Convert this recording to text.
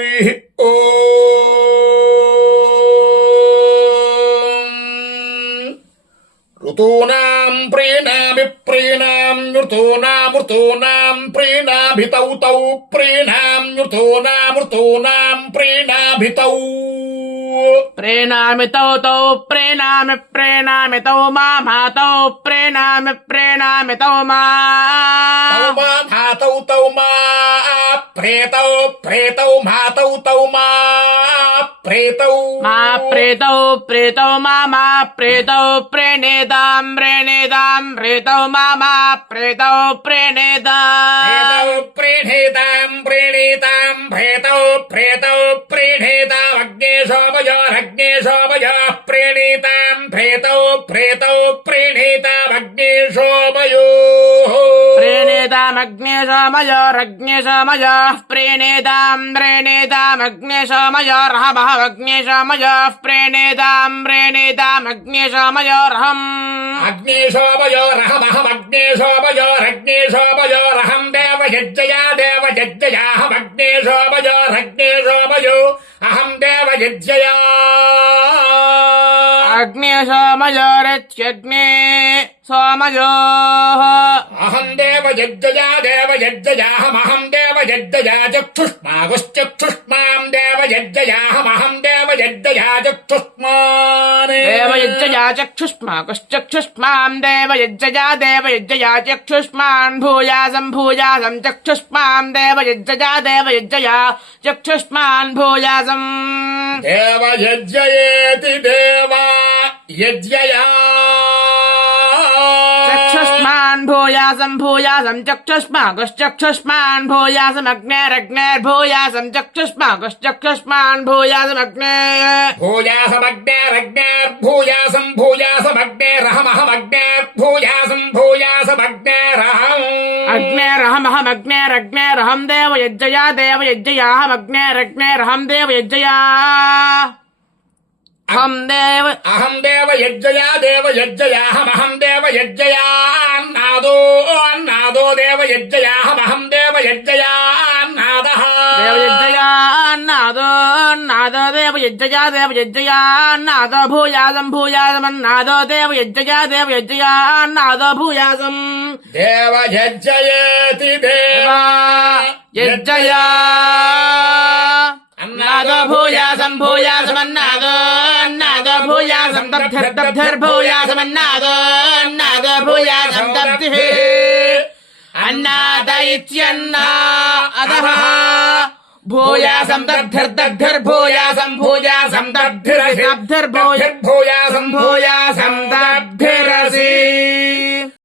हरिः ॐ ऋतूनां प्रीणामि ऋतूनां प्रीणाभितौ तौ ऋतूनां प्रीणाभितौ प्रेणामि तौ तौ प्रेणामि तौ मातौ प्रेणामि तौ मा भातौ तौ मा प्रेतौ मातौ तौ मा प्रेतौ प्रेतौ मा प्रेतौ प्रेणेतां प्रेतौ मा प्रेतौ प्रेणेतां प्रेतौ प्रेणेताम् अग्ने सोमयोः प्रेणेतां प्रेतौ प्रेणेतामग्ने सोमयोः प्रेणेतामग्ने सोमयोः प्रेणेतामग्ने सोमयोर्हमग्ने सोमयोः प्रेणेतामग्ने सोमयोर्हम् अग्ने सोमयोरहमग्ने सोमयोरहं देवयज्जयाहमग्ने सोमयो अहं देवयज्जया अग्ने सोमयोरित्यग्ने सोमयोः अहं देवयज्जयाहमहं देवयज्जया चक्षुष्मागुश्चक्षुष्मां देवयज्जयाहमहं देवयज्जया चक्षुष्मान् देवयज्जया चक्षुष्माकुश्चक्षुष्मां देवयज्जया चक्षुष्मान् भूयासं चक्षुष्मां देवयज्जया चक्षुष्मान् भूयासम् देवयज्जयेति देवा यज्जया चक्षुष्मान् भूयासं चक्षुष्माकुश्चक्षुष्मान् भूयासमग्नेर्भूयासं चक्षुष्माकुश्चक्षुष्मान् भूयासमग्ने अग्नेरहमग्नेरहं देवयज्जयाहमग्नेरहं देवयज्जया अहं देवयज्जयाहमहं देवयज्जयान्नादो देवयज्जयाहमहं देवयज्जयान्नादः नादो देवयज्जयान्नादो भूयासमन्नादो देवयज्जयान्नादो भूयासम् देवयज्जयेति देवा यज्जया अन्नादो भूयासमन्नादो भूयासं दब्धिर्भूयासमन्नादो भूयासं दब्धिः अन्नाद इत्यन्ना अधः भूयासं दब्धिर्भूयासं दब्धिर्भूयासं